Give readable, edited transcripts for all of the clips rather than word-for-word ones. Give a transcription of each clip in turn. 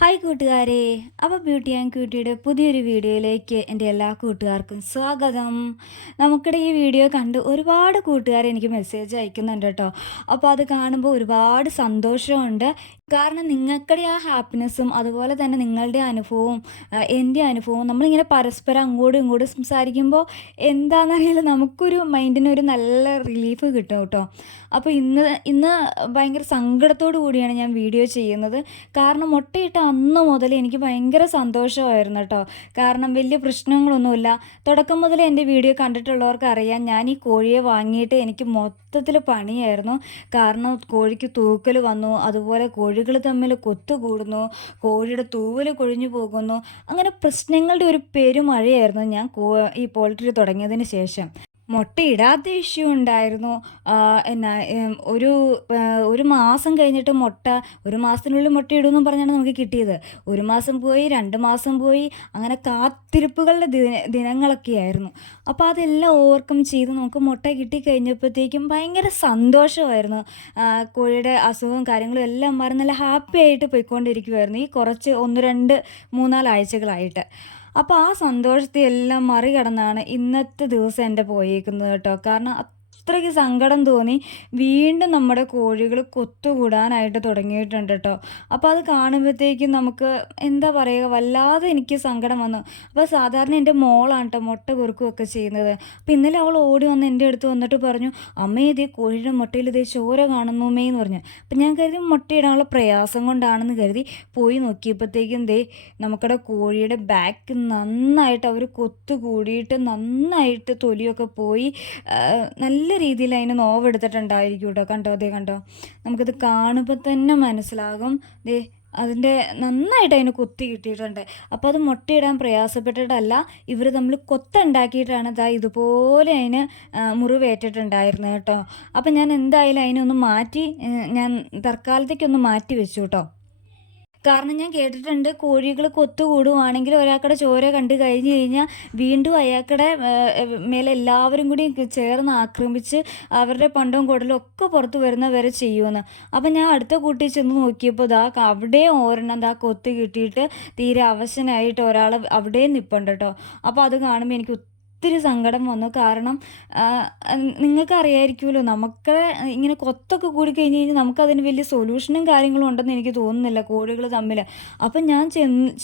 Hi കൂട്ടുകാരെ, അപ്പോൾ beauty and ക്യൂട്ടിയുടെ പുതിയൊരു വീഡിയോയിലേക്ക് എൻ്റെ എല്ലാ കൂട്ടുകാർക്കും സ്വാഗതം. നമുക്കിടെ ഈ വീഡിയോ കണ്ട് ഒരുപാട് കൂട്ടുകാർ എനിക്ക് മെസ്സേജ് അയക്കുന്നുണ്ട് കേട്ടോ. അപ്പോൾ അത് കാണുമ്പോൾ ഒരുപാട് സന്തോഷമുണ്ട്. കാരണം നിങ്ങൾക്കുടെ ആ ഹാപ്പിനെസ്സും അതുപോലെ തന്നെ നിങ്ങളുടെ അനുഭവവും എൻ്റെ അനുഭവവും നമ്മളിങ്ങനെ പരസ്പരം അങ്ങോട്ടും ഇങ്ങോട്ടും സംസാരിക്കുമ്പോൾ എന്താണെന്നറിയില്ല, നമുക്കൊരു മൈൻഡിനൊരു നല്ല റിലീഫ് കിട്ടും കേട്ടോ. അപ്പോൾ ഇന്ന് ഭയങ്കര സങ്കടത്തോടു കൂടിയാണ് ഞാൻ വീഡിയോ ചെയ്യുന്നത്. കാരണം മുട്ടയിട്ട അന്ന് മുതൽ എനിക്ക് ഭയങ്കര സന്തോഷമായിരുന്നു കേട്ടോ. കാരണം വലിയ പ്രശ്നങ്ങളൊന്നുമില്ല. തുടക്കം മുതൽ എൻ്റെ വീഡിയോ കണ്ടിട്ടുള്ളവർക്ക് അറിയാം, ഞാൻ ഈ കോഴിയെ വാങ്ങിയിട്ട് എനിക്ക് മൊത്തത്തിൽ പണിയായിരുന്നു. കാരണം കോഴിക്ക് തൂക്കൽ വന്നു, അതുപോലെ കോഴികൾ തമ്മിൽ കൊത്തുകൂടുന്നു, കോഴിയുടെ തൂവൽ കൊഴിഞ്ഞു പോകുന്നു, അങ്ങനെ പ്രശ്നങ്ങളുടെ ഒരു പെരുമഴയായിരുന്നു ഞാൻ ഈ പോൾട്രി തുടങ്ങിയതിന് ശേഷം. മുട്ടയിടാത്ത ഇഷ്യൂ ഉണ്ടായിരുന്നു. എന്നാ ഒരു മാസം കഴിഞ്ഞിട്ട് ഒരു മാസത്തിനുള്ളിൽ മുട്ടയിടുമെന്നും പറഞ്ഞാണ് നമുക്ക് കിട്ടിയത്. 1 മാസം പോയി, 2 മാസം പോയി, അങ്ങനെ കാത്തിരിപ്പുകളുടെ ദിനങ്ങളൊക്കെ ആയിരുന്നു. അപ്പോൾ അതെല്ലാം ഓവർകം ചെയ്ത് നമുക്ക് മുട്ട കിട്ടിക്കഴിഞ്ഞപ്പോഴത്തേക്കും ഭയങ്കര സന്തോഷമായിരുന്നു. കോഴിയുടെ അസുഖവും കാര്യങ്ങളും എല്ലാം മാറി നല്ല ഹാപ്പി ആയിട്ട് പോയിക്കൊണ്ടിരിക്കുമായിരുന്നു ഈ കുറച്ച് 1, 2, 3, 4 ആഴ്ചകളായിട്ട്. അപ്പോൾ ആ സന്തോഷത്തെ എല്ലാം മറികടന്നാണ് ഇന്നത്തെ ദിവസം എൻ്റെ പോയേക്കുന്നത് കേട്ടോ. കാരണം അത്രയ്ക്ക് സങ്കടം തോന്നി. വീണ്ടും നമ്മുടെ കോഴികൾ കൊത്തുകൂടാനായിട്ട് തുടങ്ങിയിട്ടുണ്ട് കേട്ടോ. അപ്പോൾ അത് കാണുമ്പോഴത്തേക്കും നമുക്ക് എന്താ പറയുക, വല്ലാതെ എനിക്ക് സങ്കടം വന്നു. അപ്പോൾ സാധാരണ എൻ്റെ മോളാണ് കേട്ടോ മുട്ട പെറുക്കുകയൊക്കെ ചെയ്യുന്നത്. അപ്പോൾ ഇന്നലെ അവൾ ഓടി വന്ന് എൻ്റെ അടുത്ത് വന്നിട്ട് പറഞ്ഞു, അമ്മേ ഇതേ കോഴിയുടെ മുട്ടയിൽ ഇതേ ചോര കാണുന്നു അമ്മേ എന്ന് പറഞ്ഞു. അപ്പം ഞാൻ കരുതി മുട്ടയിടാനുള്ള പ്രയാസം കൊണ്ടാണെന്ന് കരുതി പോയി നോക്കിയപ്പോഴത്തേക്കും നമുക്കടെ കോഴിയുടെ ബാക്ക് നന്നായിട്ട് അവർ കൊത്തുകൂടിയിട്ട് നന്നായിട്ട് തൊലിയൊക്കെ പോയി നല്ല രീതിയിൽ അതിന് നോവെടുത്തിട്ടുണ്ടായിരിക്കും കേട്ടോ. കണ്ടോ, കണ്ടോ, നമുക്കത് കാണുമ്പോൾ തന്നെ മനസ്സിലാകും. അതിൻ്റെ നന്നായിട്ട് അതിന് കൊത്തി കിട്ടിയിട്ടുണ്ട്. അപ്പോൾ അത് മുട്ടയിടാൻ പ്രയാസപ്പെട്ടിട്ടല്ല, ഇവർ തമ്മിൽ കൊത്തുണ്ടാക്കിയിട്ടാണ് ഇതുപോലെ അതിന് മുറിവേറ്റിട്ടുണ്ടായിരുന്നത് കേട്ടോ. അപ്പം ഞാൻ എന്തായാലും അതിനൊന്ന് മാറ്റി, ഞാൻ തൽക്കാലത്തേക്കൊന്ന് മാറ്റി വെച്ചു കേട്ടോ. കാരണം ഞാൻ കേട്ടിട്ടുണ്ട്, കോഴികൾ കൊത്തുകൂടുവാണെങ്കിൽ ഒരാൾക്കുടെ ചോര കണ്ടു കഴിഞ്ഞ് കഴിഞ്ഞാൽ വീണ്ടും അയാൾക്കുടെ മേലെ എല്ലാവരും കൂടി ചേർന്ന് ആക്രമിച്ച് അവരുടെ പണ്ടവും കുടലും ഒക്കെ പുറത്ത് വരുന്ന വരെ ചെയ്യുമെന്ന്. അപ്പം ഞാൻ അടുത്ത കൂട്ടി ചെന്ന് നോക്കിയപ്പോൾ അവിടെ ഒരെണ്ണം കൊത്ത് കിട്ടിയിട്ട് തീരെ അവശനായിട്ട് ഒരാൾ അവിടെ നിൽപ്പുണ്ട് കേട്ടോ. അപ്പോൾ അത് കാണുമ്പോൾ എനിക്ക് ഒത്തിരി സങ്കടം വന്നു. കാരണം നിങ്ങൾക്ക് അറിയാമായിരിക്കുമല്ലോ, നമുക്ക് ഇങ്ങനെ കൊത്തൊക്കെ കൂടി കഴിഞ്ഞ് കഴിഞ്ഞാൽ നമുക്കതിന് വലിയ സൊല്യൂഷനും കാര്യങ്ങളും ഉണ്ടെന്ന് എനിക്ക് തോന്നുന്നില്ല കോഴികൾ തമ്മിൽ. അപ്പം ഞാൻ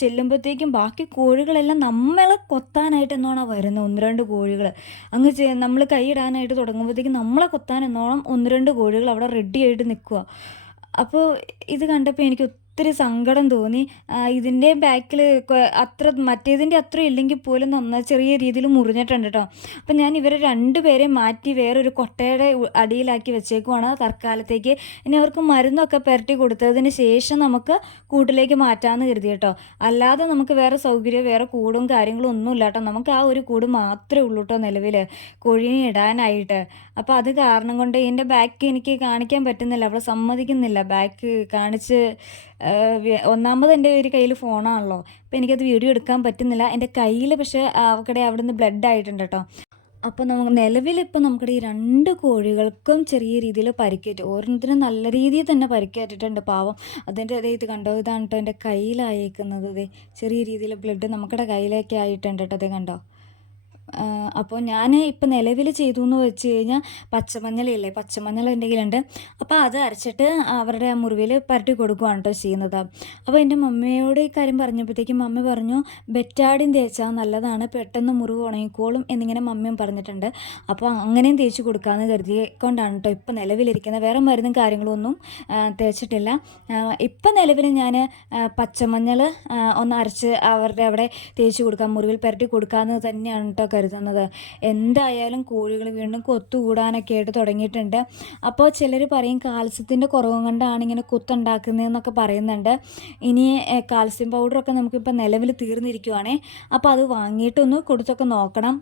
ചെല്ലുമ്പോഴത്തേക്കും ബാക്കി കോഴികളെല്ലാം നമ്മളെ കൊത്താനായിട്ട് എന്നോണം വരുന്നത്. 1-2 കോഴികൾ അങ്ങ് നമ്മൾ കൈയിടാനായിട്ട് തുടങ്ങുമ്പോഴത്തേക്കും നമ്മളെ കൊത്താൻ എന്നോണം 1-2 കോഴികൾ അവിടെ റെഡി ആയിട്ട് നിൽക്കുക. അപ്പോൾ ഇത് കണ്ടപ്പോൾ എനിക്ക് ഒത്തിരി സങ്കടം തോന്നി. ഇതിൻ്റെ ബാക്കിൽ മറ്റേതിൻ്റെ അത്ര ഇല്ലെങ്കിൽ പോലും നന്നായി ചെറിയ രീതിയിൽ മുറിഞ്ഞിട്ടുണ്ട് കേട്ടോ. അപ്പം ഞാൻ ഇവരെ 2 പേരെ മാറ്റി വേറൊരു കൊട്ടയുടെ അടിയിലാക്കി വെച്ചേക്കുവാണ് തൽക്കാലത്തേക്ക്. ഇനി അവർക്ക് മരുന്നൊക്കെ പുരട്ടി കൊടുത്തതിന് ശേഷം നമുക്ക് കൂട്ടിലേക്ക് മാറ്റാമെന്ന് കരുതി കേട്ടോ. അല്ലാതെ നമുക്ക് വേറെ സൗകര്യം, വേറെ കൂടും കാര്യങ്ങളും ഒന്നും ഇല്ല കേട്ടോ. നമുക്ക് ആ ഒരു കൂട് മാത്രമേ ഉള്ളൂ കേട്ടോ നിലവിൽ കോഴീനെ ഇടാനായിട്ട്. അപ്പോൾ അത് കാരണം കൊണ്ട് ഇതിൻ്റെ ബാക്ക് എനിക്ക് കാണിക്കാൻ പറ്റുന്നില്ല, അവളെ സമ്മതിക്കുന്നില്ല ബാക്ക് കാണിച്ച്. ഒന്നാമത് എൻ്റെ ഒരു കയ്യിൽ ഫോണാണല്ലോ, അപ്പോൾ എനിക്കത് വീഡിയോ എടുക്കാൻ പറ്റുന്നില്ല. എൻ്റെ കയ്യിൽ പക്ഷേ അവിടെ നിന്ന് ബ്ലഡ് ആയിട്ടുണ്ട് കേട്ടോ. അപ്പോൾ നിലവിലിപ്പോൾ നമുക്കിടെ ഈ 2 കോഴികൾക്കും ചെറിയ രീതിയിൽ പരിക്കേറ്റു. ഓരോരുത്തരും നല്ല രീതിയിൽ തന്നെ പരിക്കേറ്റിട്ടുണ്ട് പാവം. അതിൻ്റെ ഇത് കണ്ടോ, ഇതാണ് കേട്ടോ എൻ്റെ കയ്യിലായേക്കുന്നത്. ചെറിയ രീതിയിൽ ബ്ലഡ് നമുക്കിടെ കയ്യിലേക്ക് ആയിട്ടുണ്ട് കേട്ടോ. അതേ കണ്ടോ. അപ്പോൾ ഞാൻ ഇപ്പം നിലവിൽ ചെയ്തു എന്ന് വെച്ച് കഴിഞ്ഞാൽ പച്ചമഞ്ഞളില്ലേ, പച്ചമഞ്ഞൾ എൻ്റെ കയ്യിലുണ്ട്. അപ്പോൾ അത് അരച്ചിട്ട് അവരുടെ ആ മുറിവിൽ പരട്ടി കൊടുക്കുകയാണ് കേട്ടോ ചെയ്യുന്നത്. അപ്പോൾ എൻ്റെ മമ്മിയോട് ഈ കാര്യം പറഞ്ഞപ്പോഴത്തേക്കും മമ്മി പറഞ്ഞു, ബെറ്റാഡിൻ തേച്ചാൽ നല്ലതാണ്, പെട്ടെന്ന് മുറിവ് ഉണങ്ങിക്കോളും എന്നിങ്ങനെ മമ്മിയും പറഞ്ഞിട്ടുണ്ട്. അപ്പോൾ അങ്ങനെയും തേച്ച് കൊടുക്കാമെന്ന് കരുതിക്കൊണ്ടാണ് കേട്ടോ ഇപ്പം നിലവിലിരിക്കുന്നത്. വേറെ മരുന്നും കാര്യങ്ങളൊന്നും തേച്ചിട്ടില്ല. ഇപ്പം നിലവിൽ ഞാൻ പച്ചമഞ്ഞൾ ഒന്ന് അരച്ച് അവരുടെ അവിടെ തേച്ച് കൊടുക്കാം, മുറിവിൽ പരട്ടി കൊടുക്കാമെന്ന് തന്നെയാണ് കേട്ടോ കരുതുന്നത്. എന്തായാലും കോഴികൾ വീണ്ടും കൊത്തുകൂടാനൊക്കെ ആയിട്ട് തുടങ്ങിയിട്ടുണ്ട്. അപ്പോൾ ചിലർ പറയും കാൽസ്യത്തിൻ്റെ കുറവ് കൊണ്ടാണ് ഇങ്ങനെ കുത്തുണ്ടാക്കുന്നതെന്നൊക്കെ പറയുന്നുണ്ട്. ഇനി കാൽസ്യം പൗഡറൊക്കെ നമുക്കിപ്പോൾ നിലവിൽ തീർന്നിരിക്കുവാണേ. അപ്പോൾ അത് വാങ്ങിയിട്ടൊന്ന് കൊടുത്തൊക്കെ നോക്കണം.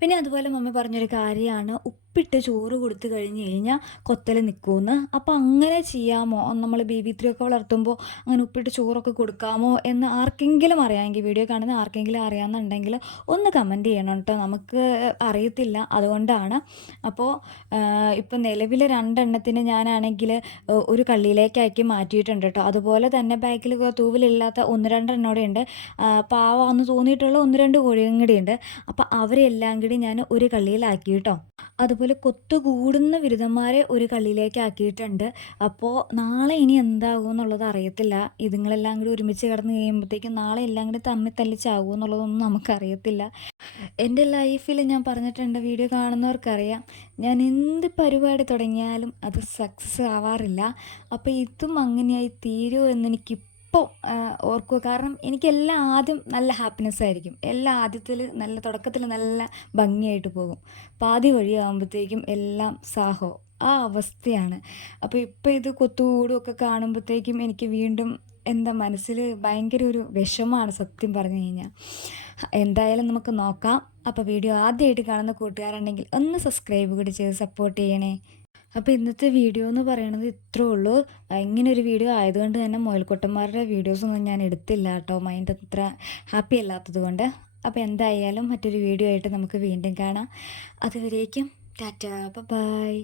പിന്നെ അതുപോലെ മമ്മി പറഞ്ഞൊരു കാര്യമാണ്, ഉപ്പിട്ട് ചോറ് കൊടുത്തു കഴിഞ്ഞ് കഴിഞ്ഞാൽ കൊത്തൽ നിൽക്കുമെന്ന്. അപ്പോൾ അങ്ങനെ ചെയ്യാമോ? നമ്മൾ ബേബി 3 ഒക്കെ വളർത്തുമ്പോൾ അങ്ങനെ ഉപ്പിട്ട് ചോറൊക്കെ കൊടുക്കാമോ എന്ന് ആർക്കെങ്കിലും അറിയാമെങ്കിൽ, വീഡിയോ കാണുന്ന ആർക്കെങ്കിലും അറിയാമെന്നുണ്ടെങ്കിൽ ഒന്ന് കമൻറ്റ് ചെയ്യണം കേട്ടോ. നമുക്ക് അറിയത്തില്ല, അതുകൊണ്ടാണ്. അപ്പോൾ ഇപ്പം നിലവിൽ 2 എണ്ണത്തിന് ഞാനാണെങ്കിൽ ഒരു കള്ളിയിലേക്കാക്കി മാറ്റിയിട്ടുണ്ട് കേട്ടോ. അതുപോലെ തന്നെ ബാക്കിൽ തൂവലില്ലാത്ത 1-2 എണ്ണോടെ ഉണ്ട്. പാവമാണെന്ന് തോന്നിയിട്ടുള്ള 1-2 കോഴിയും കൂടിയുണ്ട്. അപ്പോൾ അവരെല്ലാം കൂടി ഞാൻ ഒരു കള്ളിയിലാക്കി കേട്ടോ. അതുപോലെ കൊത്തു കൂടുന്ന ബിരുദന്മാരെ ഒരു കള്ളിയിലേക്ക് ആക്കിയിട്ടുണ്ട്. അപ്പോൾ നാളെ ഇനി എന്താകും എന്നുള്ളത് അറിയത്തില്ല. ഇതുങ്ങളെല്ലാം കൂടി ഒരുമിച്ച് കിടന്ന് കഴിയുമ്പോഴത്തേക്കും നാളെ എല്ലാം കൂടി തമ്മിൽ തല്ലിച്ചാകുമോ എന്നുള്ളതൊന്നും നമുക്കറിയത്തില്ല. എൻ്റെ ലൈഫിൽ ഞാൻ പറഞ്ഞിട്ടുണ്ട്, വീഡിയോ കാണുന്നവർക്കറിയാം, ഞാൻ എന്ത് പരിപാടി തുടങ്ങിയാലും അത് സക്സസ് ആവാറില്ല. അപ്പോൾ ഇതും അങ്ങനെയായി തീരുമോ എന്നെനിക്കിപ്പോൾ ഓർക്കുക. കാരണം എനിക്കെല്ലാം ആദ്യം നല്ല ഹാപ്പിനെസ് ആയിരിക്കും. എല്ലാം ആദ്യത്തിൽ നല്ല തുടക്കത്തിൽ നല്ല ഭംഗിയായിട്ട് പോകും. പാതി വഴിയാകുമ്പോഴത്തേക്കും എല്ലാം സാഹോ ആ അവസ്ഥയാണ്. അപ്പോൾ ഇപ്പോൾ ഇത് കൊത്തുകൂടുമൊക്കെ കാണുമ്പോഴത്തേക്കും എനിക്ക് വീണ്ടും എന്താ മനസ്സിൽ ഭയങ്കര ഒരു വിഷമമാണ് സത്യം പറഞ്ഞു കഴിഞ്ഞാൽ. എന്തായാലും നമുക്ക് നോക്കാം. അപ്പോൾ വീഡിയോ ആദ്യമായിട്ട് കാണുന്ന കൂട്ടുകാരുണ്ടെങ്കിൽ ഒന്ന് സബ്സ്ക്രൈബ് കൂടി ചെയ്ത് സപ്പോർട്ട് ചെയ്യണേ. അപ്പോൾ ഇന്നത്തെ വീഡിയോ എന്ന് പറയണത് ഇത്രേ ഉള്ളൂ. ഇങ്ങനൊരു വീഡിയോ ആയതുകൊണ്ട് തന്നെ മുയൽക്കുട്ടന്മാരുടെ വീഡിയോസൊന്നും ഞാൻ എടുത്തില്ല കേട്ടോ, മൈൻഡ് അത്ര ഹാപ്പി അല്ലാത്തത് കൊണ്ട്. അപ്പോൾ എന്തായാലും മറ്റൊരു വീഡിയോ ആയിട്ട് നമുക്ക് വീണ്ടും കാണാം. അതുവരേക്കും ടാറ്റാ, ബൈ.